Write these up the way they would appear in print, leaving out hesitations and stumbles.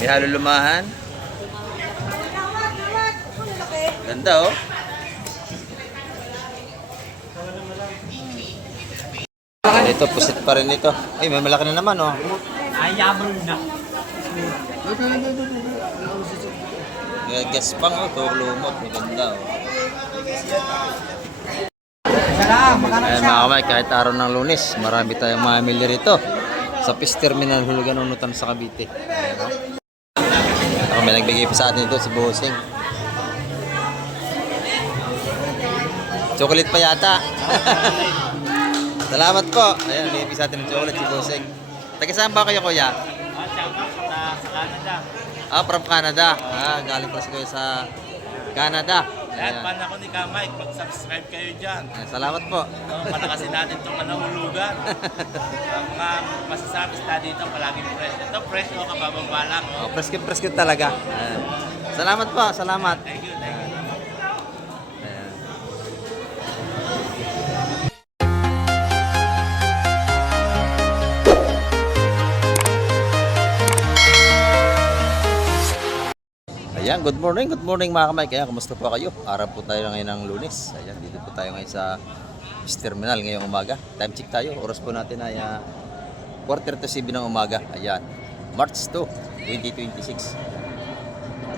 May halo lumahan. Ganda oh. Ito, pusit pa rin ito. Ay, may malaki na naman oh. Ayaman na. Gaspang oh, ito lumot. Maganda oh. Ayan mga kamay, kahit araw ng Lunes, marami tayong mamili rito sa Peace Terminal Hulugan Unutan sa Cavite. Ayan oh. Ako, may nagbigay pa sa atin ito, si Bossing. Chocolate pa yata. Salamat po. Ayan, nagbigay sa atin ng chocolate si Bossing. Taga saan ba kayo, kuya? Sa Canada. Ah, from Canada. Ah, galing pala si kuya sa Canada. Lahat pan ako ni Kamike, mag-subscribe kayo dyan. Salamat po. Palakasin natin itong manahulugan. Ang mga masasabi sa dito, palaging fresh. Ito fresh o kabababa lang. Oh, prescript talaga. Ayan. Salamat po, salamat. Thank you, thank you. Ayan. Ayan, good morning mga kamay. Kaya kumusta po kayo? Araw po tayo ngayon ng Lunes. Ayan, dito po tayo ngayon sa Peace Terminal ngayong umaga. Time check tayo. Oras po natin ay 6:45 ng umaga. Ayan, March 2, 2026.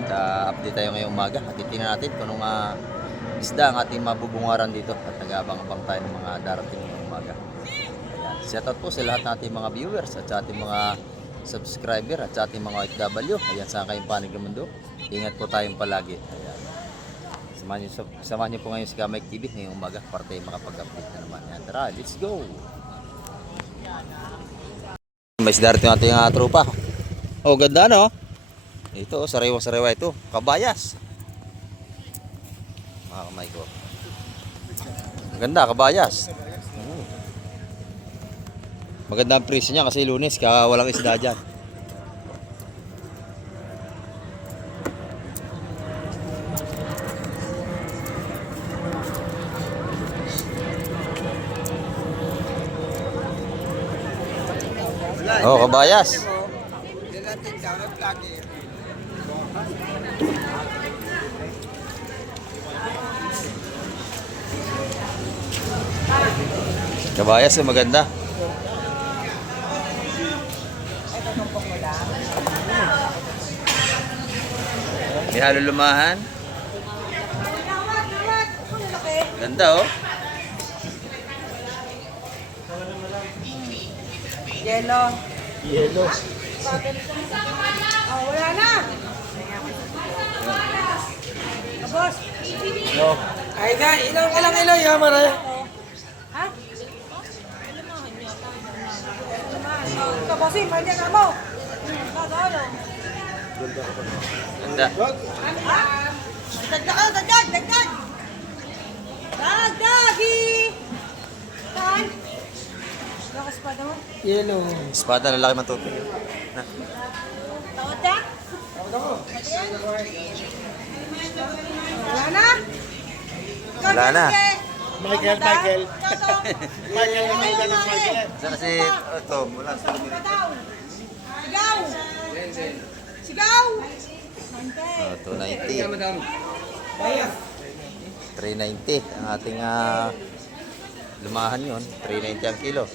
At update tayo ngayong umaga. At titingnan natin kung anong isda ang ating mabubungaran dito. At nag-aabang-abang tayo ng mga darating ngayong umaga. Ayan, shout out po sa lahat ng ating mga viewers at sa ating mga subscriber at sa ating mga OFW. Ayan, saan kayong panig ng mundo. Ingat po tayong palagi. Ayan. Samahan niyo po ngayon si Kamike TV ngayong umaga para tayo makapag-update na naman. Ayan, tara, let's go! May sidarit yung ating tropa. Oh, ganda no? Ito, sariwa-sariwa ito. Kabayas. Mga kamay ko. Ganda, kabayas. Maganda ang presyo niya kasi Lunes, walang isda dyan. Oh, kabayas. Kabayas, maganda. May halo lumahan. Ganda oh. Yellow. Yellow. Oh, wala na. Boss. No. Ay, ilang ilaw yaman ay. Ha? Ito, bossing, mandiyan ka mo. Ganda. Dagdag! Dagdagi! Saan? Lakas pa naman. Yellow. Espada, lalaki matuto. Na. Tawad na? Wala na? Wala na. Michael. Michael. Sana si Tom, wala sa Sigaw! Sigaw! oh, 290. 390 ang ating lumahan yun. 390 ang kilo.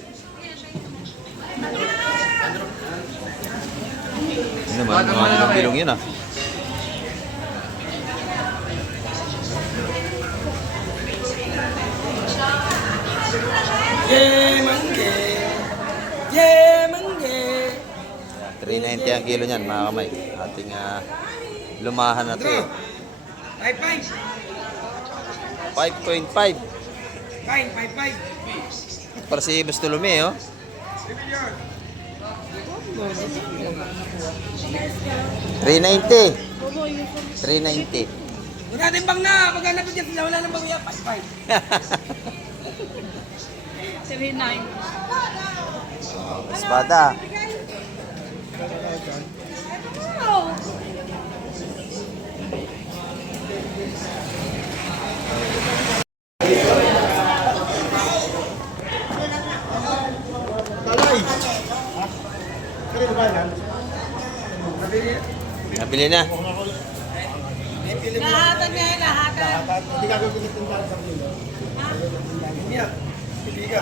Ano naman, mga bilong yun ah. Yemangge! 390 ang kilo niyan mga kamay. Ating lumahan na ito. 5.5. Fine. Para si Bustolome oh. 390. 390. Huwag natin bang na, maghanap ko dyan sila, wala nang bagya, 5-5. 79. Espada. Nabili na. Lahatan niya, lahatan. Hindi ka gagawin ng sa kilo. Hindi ka. Hindi ka.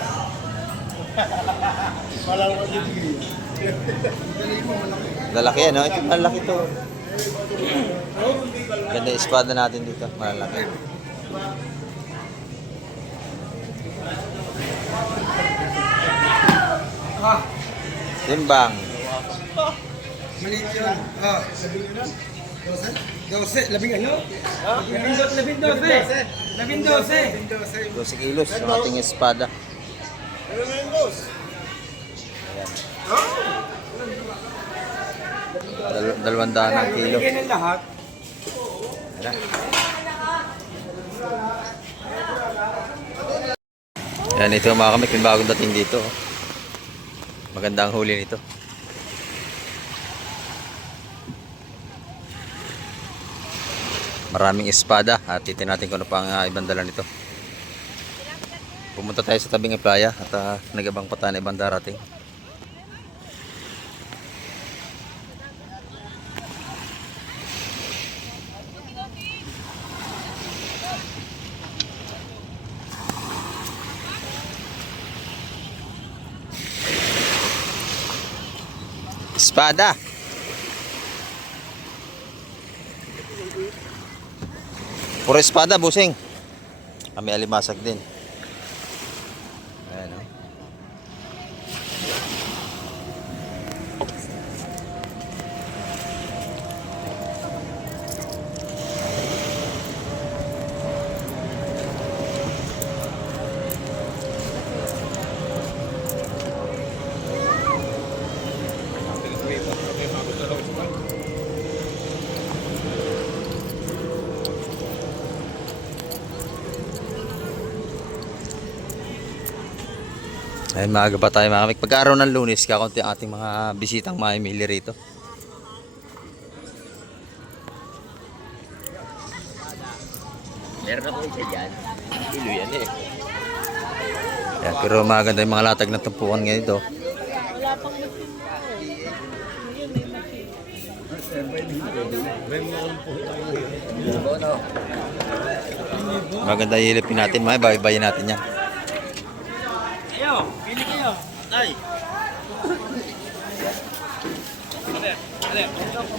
Walang hindi. Lalaki ano? Ito malaki to. Ganda yung espada natin dito. Malalaki. Ah, Timbang. maliit yun. Ah, labing ano? Labing dose. 12 kilos ang ating espada. Dalawang daan ang kilo. Bigyan ng lahat. Ayan. Yan, ito mga kamik, yung bagong dating dito. Maganda ang huli nito. Maraming espada at titin natin kung ano pa ang ibang dala nito. Pumunta tayo sa tabing playa at nagabang pa tayo ng ibang darating. Espada. Puro espada, busing. Kami alimasag din. Ayan, oh. Ay, maaga pa tayo mga kamik. Pag-araw ng Lunes, kakaunti ang ating mga bisitang mamimili rito. Meron ako isa dyan. Ilo yan eh. Yan, pero maganda yung mga latag na tumpukan ngayon ito. Wala pang magsimba. Ngayon may magsimba. Maganda ilipin natin, mga babayin natin yan. Ayo, pili kayo. Ay.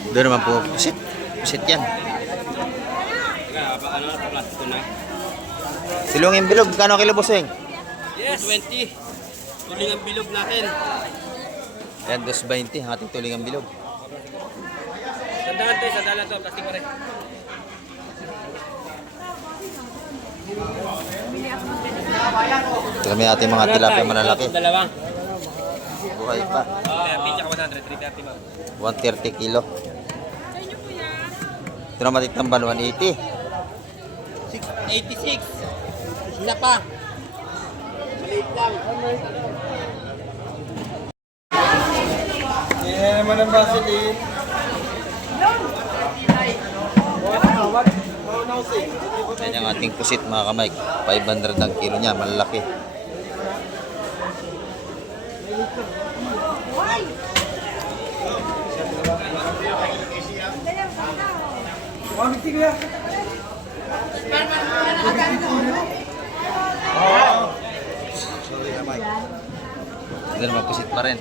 Doon naman po, pusit. Pusit yan. Ano na plastic na? Silungin bilog, kano kilo busing? Yes, 20. Tuling ang bilog natin. Yan, 2.20 ang ating tulingang bilog. Sandalan to, plastic pa rin. Ito kami ating mga tilapia malalaki. Dalawa. Buhay pa. Pizza ka 100, 330 ba? 130 kilo. Ito na matiktamban, 180. 86. Isa pa. Maliit lang. Yan naman ang Vaseline. Yan yung ating pusit mga kamay. 500 ang kilo niya, malalaki. Wamiti kuya. Hindi naman pusit pa rin.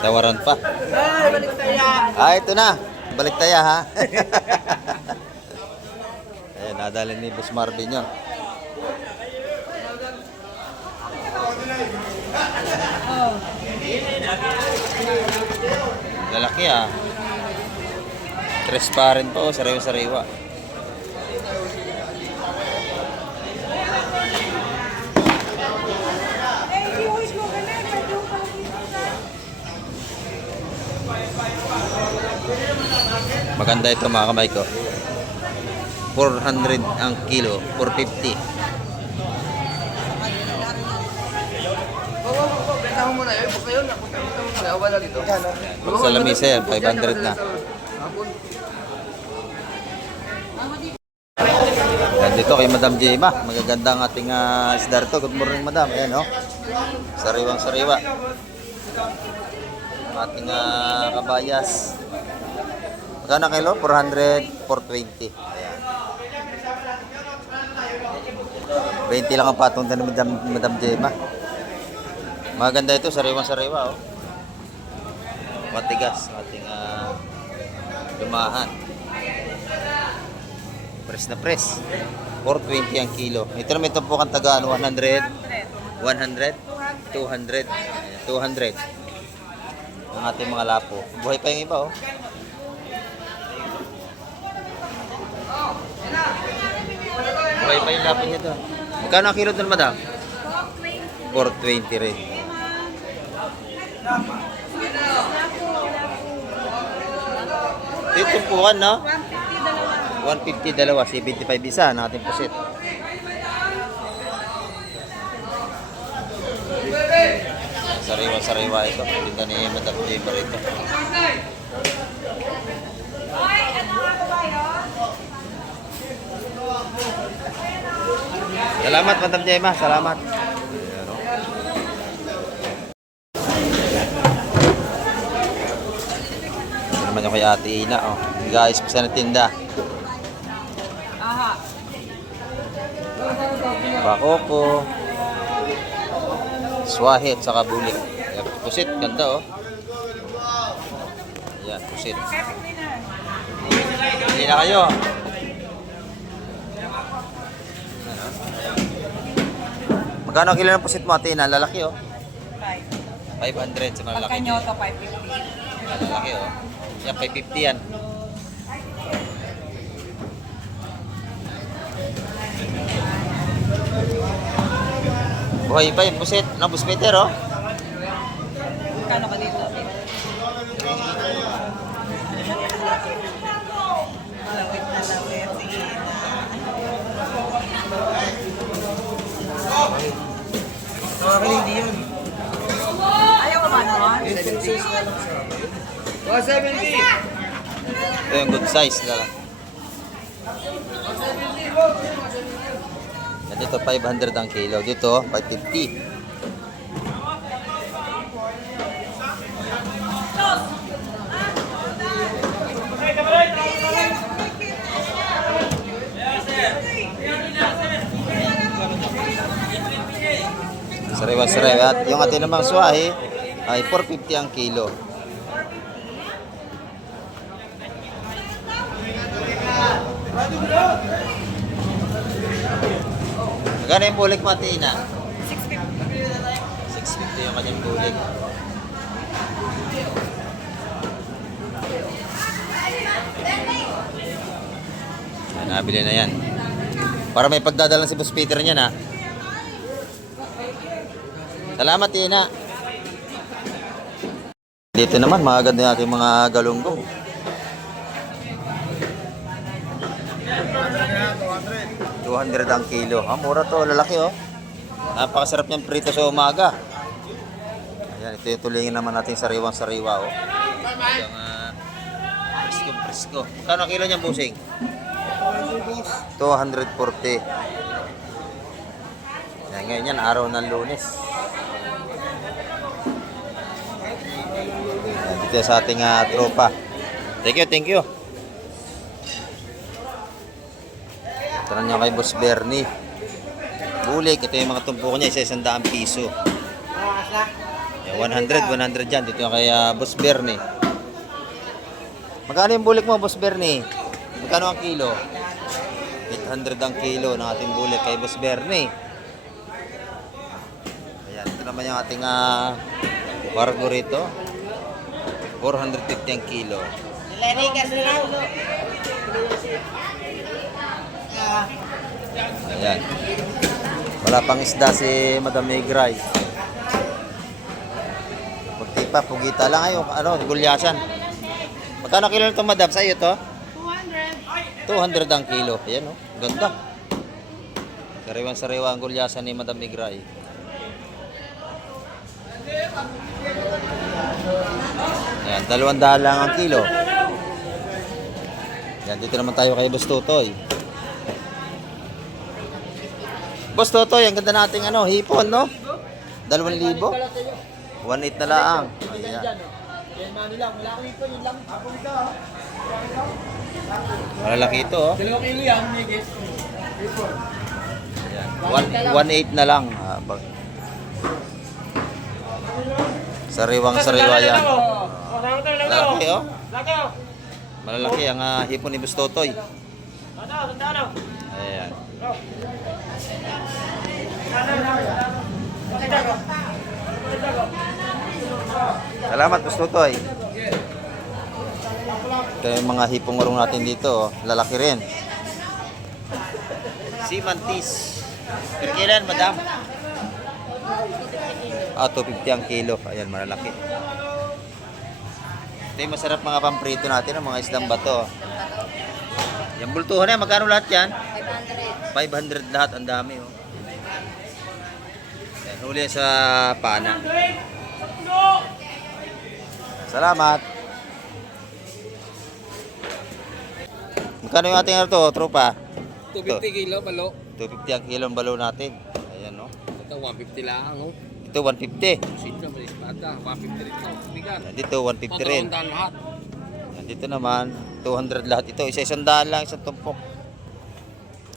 Tawaran pa. Ay, balik tayo. Ah, ito na. Balik tayo ha. Ayan, nadali ni Boss Marvin yun. Lalaki ah. Transparent pa oh, sariwa-sariwa. Maganda ito mga kamay ko. 400 ang kilo, 450. Benta mo muna yun. Basta yun. Napunta mo muna. Wala dito. Sa lamisa yan, 500 na. Yan, Dito kay Madam Jema. Magagandang ating isda rito. Good morning, Madam. Ayan, oh. Sariwang sariwa. Ating kabayas. Magkano kilo? 400, 420. Ayan. 20 lang ang patong ni Madam Jema. Maganda ito, sariwang sariwa, oh. Matigas ating lumahan. Press na press. 420 ang kilo. Ito naman itong pukang tagaan 100, 100, 200, 200. Ang ating mga lapo. Buhay pa yung iba, oh. Buhay pa yung lapo niya doon. Magkano ang kilo doon, Madam? 420 rin. Ito tumpukan, no? 150 dalawa, 75 isa ng ating pusit. Sariwa-sariwa ito. Tinda ni Madam Jema rito. Salamat, Madam Jema. Salamat. Ayan, oh. Ito naman yung kay Ate Ina, oh. Guys, pisa na tinda. Bakoko, swahe at saka bulik. Ayan, pusit, ganda, oh. Ayan, pusit. Hindi na kayo. Magkano ang kilo ng pusit mo, Ate Ina? Lalaki, oh. 500 sa malalaki. Kanyoto, 550. Lalaki, oh. Yan, 550 yan. Buhay pa yung pusit. Ano, buspeter, oh. Kano ka dito? Lawit na lawit. Sige na. Ayaw ka ba naman? Ito yung good size lang. Dito 500 ang kilo. Dito 550. Sariwa-sariwa. At yung atin namang swahe ay 450 ang kilo. Magkano yung bulik mo, Ate Ina? 650. 650 yung kanyang bulik. Yan, nabili na yan. Para may pagdadalang si Boss Peter niyan, ha? Salamat, Ina. Dito naman, magaganda natin mga galunggong. 200 ang kilo. Ah, mura to, lalaki, oh. Napakasarap niyang prito sa umaga. Ayan, ito yung tulingin naman natin sariwang-sariwa, oh. Yung presko-presko. Kano ang kilo niyang busing? 240. Ayan, ngayon yan, araw ng Lunes. Ayan, dito sa ating tropa. Thank you, thank you. Ito nyo kay Boss Bernie. Bulik, ito yung mga tumpuko niya, isa 100 piso. 100 dyan. Dito yung kay Boss Bernie. Magkano yung bulik mo, Boss Bernie? Magkano ang kilo? 800 ang kilo ng ating bulik kay Boss Bernie. Ayan, ito naman yung ating wargo rito. 450 ang kilo. Ayan. Wala pang isda si Madam Negray. Pagtipa, pugita lang ngayon. Ano, gulyasan. Magkano kilo nito, Madam? Sa iyo to? 200. 200 ang kilo. Ayan, oh. Ganda. Sariwang-sariwa ang gulyasan ni Madam Negray. Ayan, 200 lang ang kilo. Ayan, dito naman tayo kay Boss Tutoy. Boss Totoy, ang ganda nating ano, hipon, no? 2,000. 1,800 na lang. Ayan. Malalaki ito, oh. 2 kilo yan, Migis. Ayan. 1,800 na lang. Sariwang-sariwa yan. Malalaki, oh. Malalaki ang hipon ni Boss Totoy. Ayan. Salamat, Boss Totoy. Ito yung mga hipong marong natin dito, oh. Lalaki rin. Si Mantis. Per kailan, madam? 250 ang kilo. Ayan, malalaki. Ito yung masarap mga pamprito natin, mga isdang bato. Yung bultuhan na, magkano lahat yan? 500 lahat, ang dami, oh. Ayan, huli sa pana. Salamat. Magkano yung ating ano to, tropa? 250 kilo, balo. 250 ang kilo ang balo natin. Ayan, no? Ito, 150 lang, no? Ito, 150. Sito, may espada. 150 rin to. Bigat. Ayan, dito, 150 rin. Totoo lahat. Ayan, dito naman, 200 lahat ito. Isa-100 lang, isang tumpok.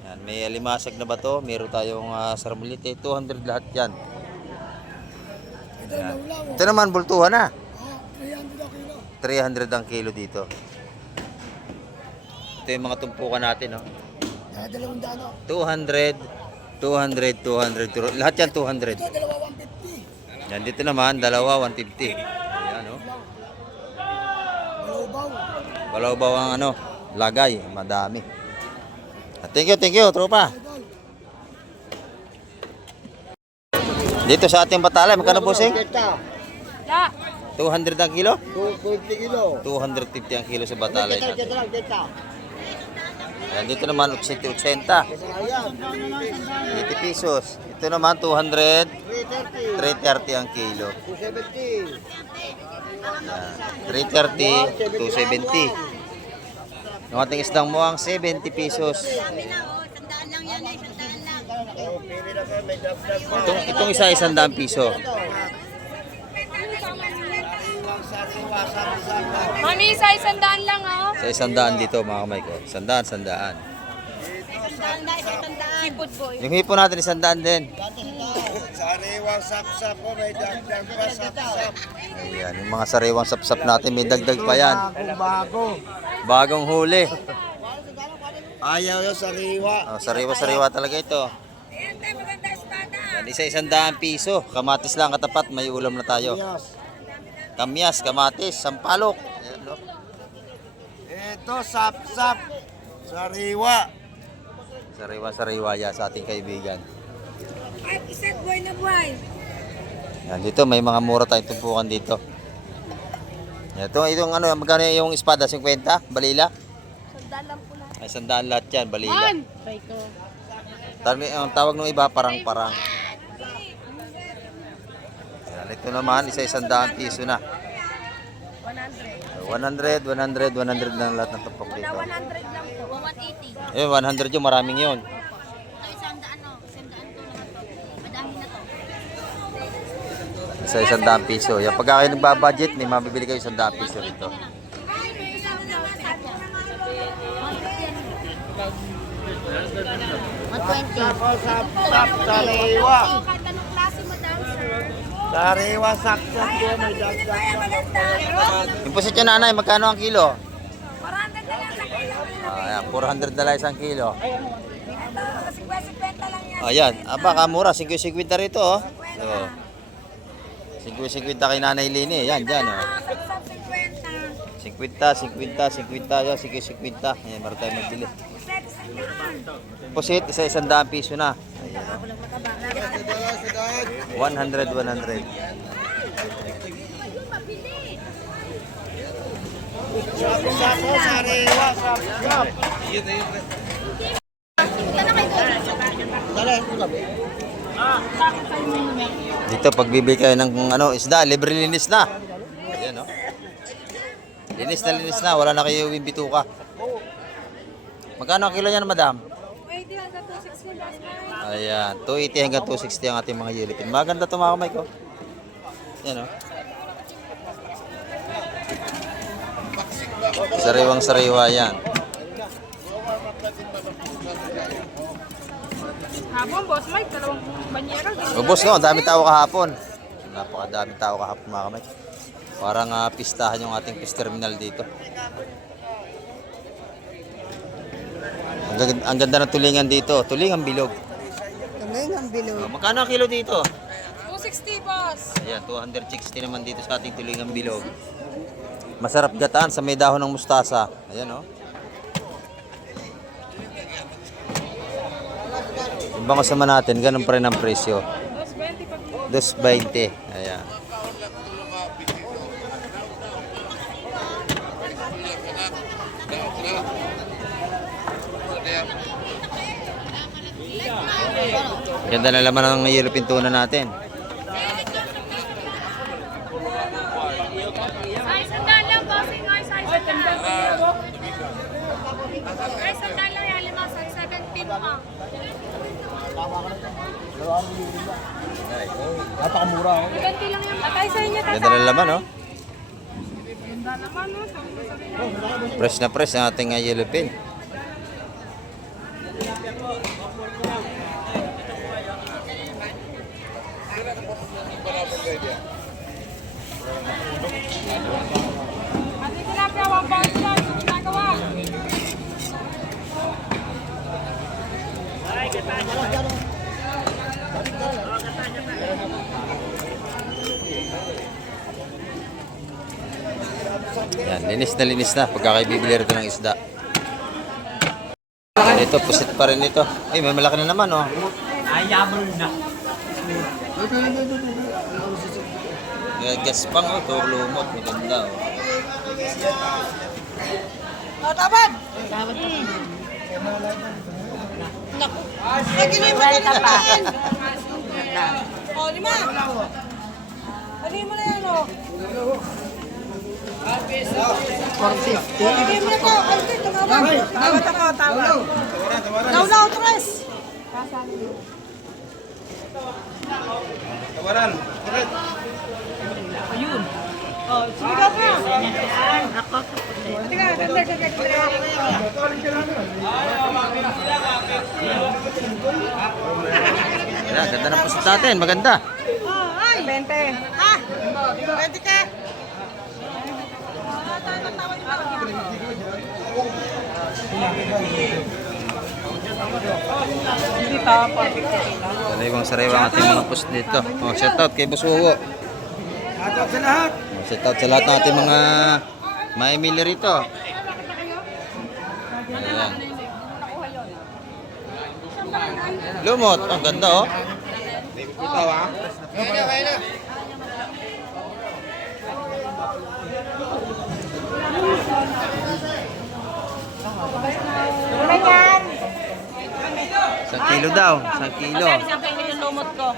Ayan, may alimasag na ba to? Meron tayong sarmulite. 200 lahat yan. Ayan. Ito naman, bultuhan na. 300 ang kilo dito. Ito yung mga tumpukan natin, no? 200, 200. Lahat yan 200. Yan, dito naman, dalawa, 150. Ayan, no? Balaw-baw ang ano, lagay. Madami. Thank you, tropa. Dito sa ating batalay, magkano bossing? La. 200 ang kilo? 250 kilo. 250 ang kilo sa batalay natin. Ayan, dito naman 80. 80 pesos. Ito naman 200, 330 ang kilo. 270. Ayan, 330, 270. Yung ating isdang mo ang 70 pesos. Sandaan lang yan, sandaan lang. Itong isa 100 piso. Mami, isa sandaan lang, oh. Sa 100 dito mga kamay ko. 100. Sandaan na, sandaan. Seafood boy. Yung hipo natin 100 din. Sariwang sapsap po, may dagdag pa sapsap. Ayan, yung mga sariwang sapsap natin may dagdag pa yan. Bago. Bagong huli. Ayaw yung sariwa. Oh, sariwa-sariwa talaga ito. Yan, isa 100 piso. Kamatis lang katapat, may ulam na tayo. Kamyas, kamatis, sampalok. Ayan, no? Ito, sapsap. Sariwa. Sariwa-sariwa yan sa ating kaibigan. Ay, isang buhay na buhay. Yan, dito may mga mura tayong tumpukan dito. Yan, itong ano, magkano yung espada? 50? Balila? Sandaan lang po lang. Ay, 100 lahat yan, balila. Try ko. Ang tawag ng iba, parang-parang. Yan, ito naman, isa 100 piso na. 100 lang lahat ng tumpok dito. 100 lang po. 180. Ayun, 100 yung maraming yun. Ito sandaan to lahat to. Madami na to. Isa 100 piso. Yung pagka kayo nagbabudget, may mabibili kayo 100 piso rito. Sapsap, sariwa. Kahit anong klase, madam, sir. Sariwa, sapsap po, may dagdag pa. Yung pusit yung nanay, magkano ang kilo? 400 na lang sa kilo. Ayan, 400 na lang isang kilo. Ito, 50 lang yan. Ayan, baka mura, 50-50 rito, oh. So, 50-50 kay Nanay Lini. Yan, dyan, oh. 50, 50, yan, 50. Ayan, meron tayong magbili. Pusit, isa 100 piso na. Ayan, oh. 100. Sapsap po, sariwa, sapsap. Dito, pagbibili kayo ng ano, isda, libre linis na. Ayan, oh. Linis na, wala na kayo yung bituka. Magkano ang kilo niyan, madam? 80 280 hanggang 260 last night. Ayan, 280 hanggang 260 ang ating mga yellow pin. Maganda ito mga kamay ko. Yan o. Sariwang sariwa yan. Habang boss Mike, dalawang banyera. Ubos no, ang dami tao kahapon. Napakadami tao kahapon mga kamay. Parang pistahan yung ating fish terminal dito. Ang ganda ng tulingan dito. Tulingan bilog. Tulingan bilog. Magkano ang kilo dito? 260 boss. Ayan, 260 naman dito sa ating tulingan bilog. Masarap gataan sa may dahon ng mustasa. Ayan, oh. Yung bangos naman natin, ganun pa rin ang presyo. 220 pag 220. Ayan. Ganda na laman ng yellow pintunan natin. Ay, sandal lang bossing. Ay, sandal lang. Ay, sandal lang. Yan, 5, 17 mo. Napakamura ako. 20 lang yan. Patay sa inyo, Ganda na laman, oh. Ganda naman, no? Sabi. Fresh na fresh ang ating yellow pin. Ate tilapia, 1 pound lang. Ginagawa. Yan, linis na pagkakaibibili rito ng isda. Ito, pusit pa rin ito. Ay, may malaki na naman, oh. Ayabol na. Gaspang, oh. Ito, lumot. Maganda, oh. Oh, tabad! Naku. Ay, ginoy mo na naman. Oh, 5. Ano mo na yan, oh? 450. Lagay mo na to. Ay, ito, tawag. Law, 3. Tawaran. Ayun. Oh, sige daw ka. Ako. Teka, Yan, ganda ng pusit natin. Maganda. Oh, ay. 20. Ah, 20 ka. Hindi pa po. Sariwang ating mga pusit dito. Oh, shout out kay Boss Wowo. Atap sa lahat. Shout out sa lahat ng ating mga maimili rito. Ayan. Lumot. Ang ganda, oh. Ikaw ah. Kaya na. Isang kilo daw. Isang kilo. Isang kayo yung lumot ko.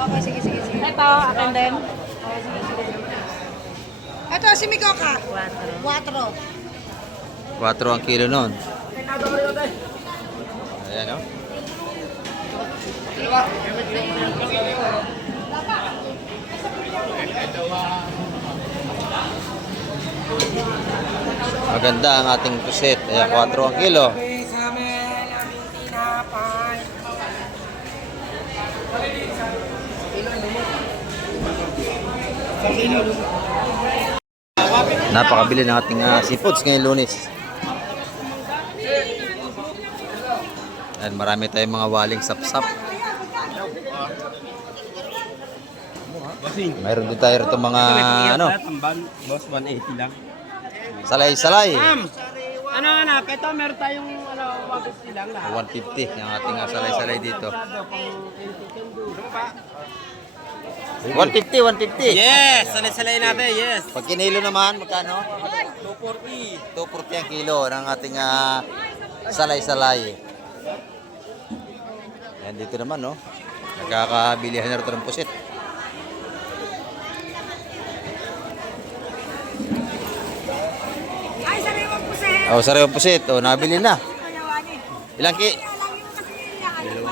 Okay, sige. Ito, akin din. Ito, si Miko ka. 4. 4 ang kilo nun. Ayan, oh. Maganda ang ating pusit. Ayan, 4 ang kilo. Sa amin, aming tinapay. Napakabili ng ating seafoods ngayong Lunes. Ayan, marami tayong mga waling sapsap. Mayroon din tayo rito mga Boss, 180 lang. salay-salay. Ano anak? Ito meron tayong 150 lang lahat. 150 yung ating salay-salay dito. 150, 150. Yes! Salay-salay natin, yes! Pag kinilo naman, magkano? 240. 240 ang kilo ng ating salay-salay. Yan dito naman, no? Nagkakabilihan na rito ng pusit. Ay, sariwang pusit. Oh, sariwang pusit. Oh, nabili na. Ilang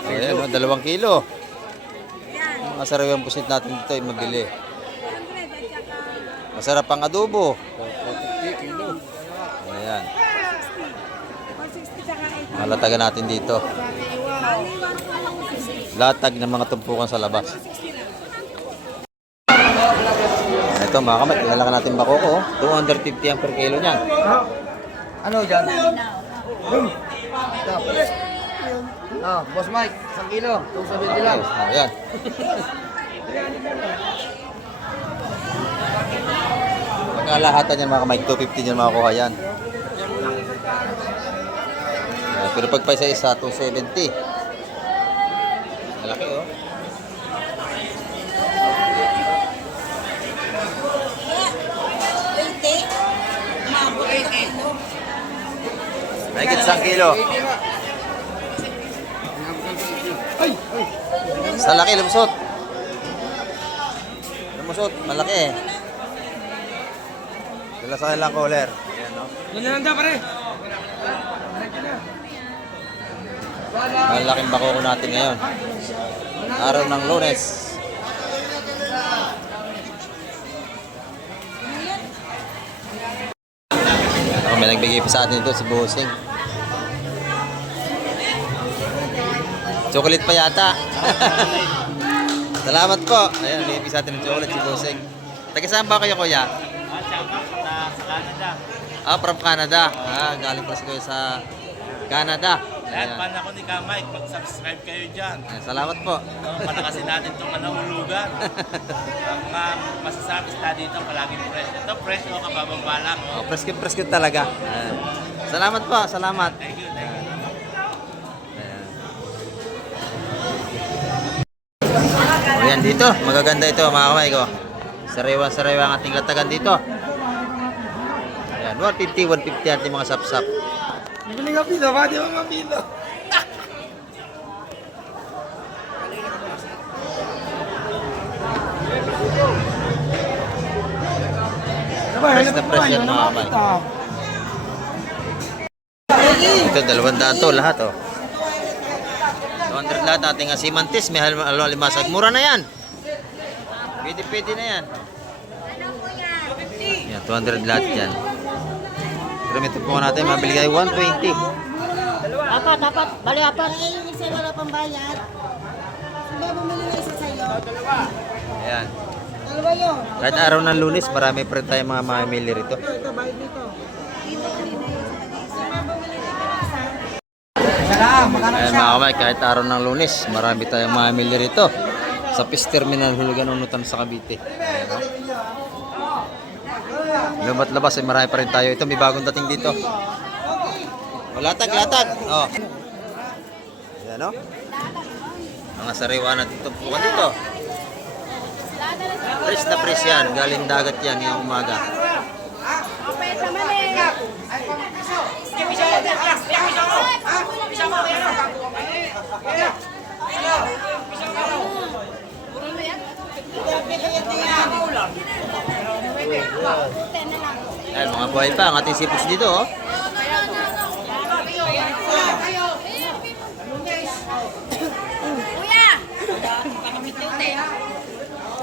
ayan, oh, 2 kilo. Mga sariwang pusit natin dito ay mabili. Masarap ang adobo. Ayan. Malatagan natin dito. Latag ng mga tumpukan sa labas. Ito mga kamay, ilalaka natin bakoko. 250 ang per kilo niyan. Ano dyan? Boss Mike, 1 kilo. 270 lang. Ayan. Pagkalahatan yan mga kamay, 250 yan makukuha yan. Pero pag pa isa-isa, 270. Malaki oh. Mahigit 1 kilo. Sa laki, lumusot. Lumusot, malaki eh. Dala sa kanilang cooler. Ayan, no? Nandiyan pare. Malaking bakoko natin ngayon. Araw ng Lunes. Ako, may nagbigay pa sa atin ito si Bossing. Chocolate pa yata. Salamat po. Ayan, bigay sa atin ng chocolate si Bossing. Taga saan ba kayo, kuya? Shout out sa Canada. From Canada. Galing pala si kuya sa Canada. Lahat Ayan. fan ako ni Ka Mike, mag-subscribe kayo dyan. Ayan, salamat po. Palakasin natin itong nahulugan. Ang mga masasabi sa dito, palaging fresh. Ito, fresh o kabababa lang. Oh, preskip talaga. Ayan. Salamat po, salamat. Thank you, thank you. O yan dito, magaganda ito mga kamay ko. Sariwa-sariwa ang ating latagan dito. Ayan, 150 ating mga sapsap. Bili ka pila, ba? Di ba mapila? Fresh na fresh yan mga kamay. Ito, 200 to lahat oh. 200 lahat ating asimantis, may alimasag. Mura na yan. Pwede na yan. Yan, 200 lahat yan. Pero may tupo natin, mabili kayo 120. Apat. Bali, apat. Yung isa wala pang bayad. Sino bumili na isa sa'yo? Ayan. Dalawa yun. Kahit araw ng Lunes, marami pa rin tayong mga mamimili rito. Ito, bayad dito. Ayan mga kamay, kahit araw ng Lunes, marami tayong mamimili rito. Sa Peace Terminal, Hulugan, Unutan sa Cavite. Ayan, no? Lumat labas ay marami pa rin tayo. Ito may bagong dating dito. O, latag. Oh. Ayan o. Mga sariwa natin tumpukan dito. Fresh na fresh yan. Galing dagat yan ngayong umaga. Ayan, mga buhay pa ang ating sipos dito oh.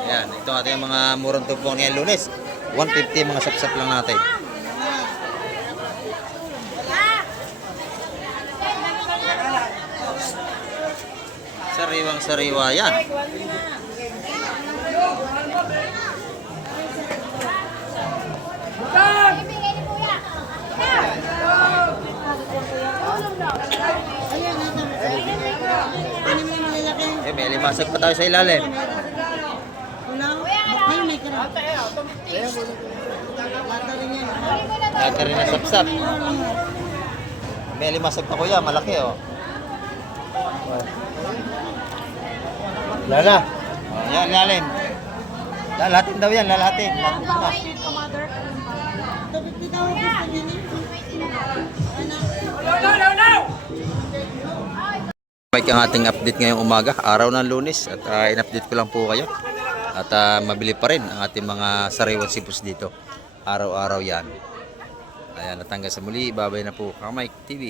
Ayan, ito ating mga murang tupong ngayong Lunes. 150 mga sapsap lang natin. Sariwang sariwa yan. Eh, may limasag pa tayo sa ilalim. Wala. Ay, may karap. Lata rin yan. Lahat ka rin na sapsap. May limasag pa kuya, malaki oh. Lala. Oh, yan, lalim. Lalahatin daw yan, lalahatin. Lalahatin na. Ito, 50 daw gusto niya ni. Bike ang ating update ngayong umaga, araw ng Lunes at in-update ko lang po kayo. At mabili pa rin ang ating mga sariwang sipos dito. Araw-araw yan. Ayan, natanggal sa muli. Babay na po, Kamike TV.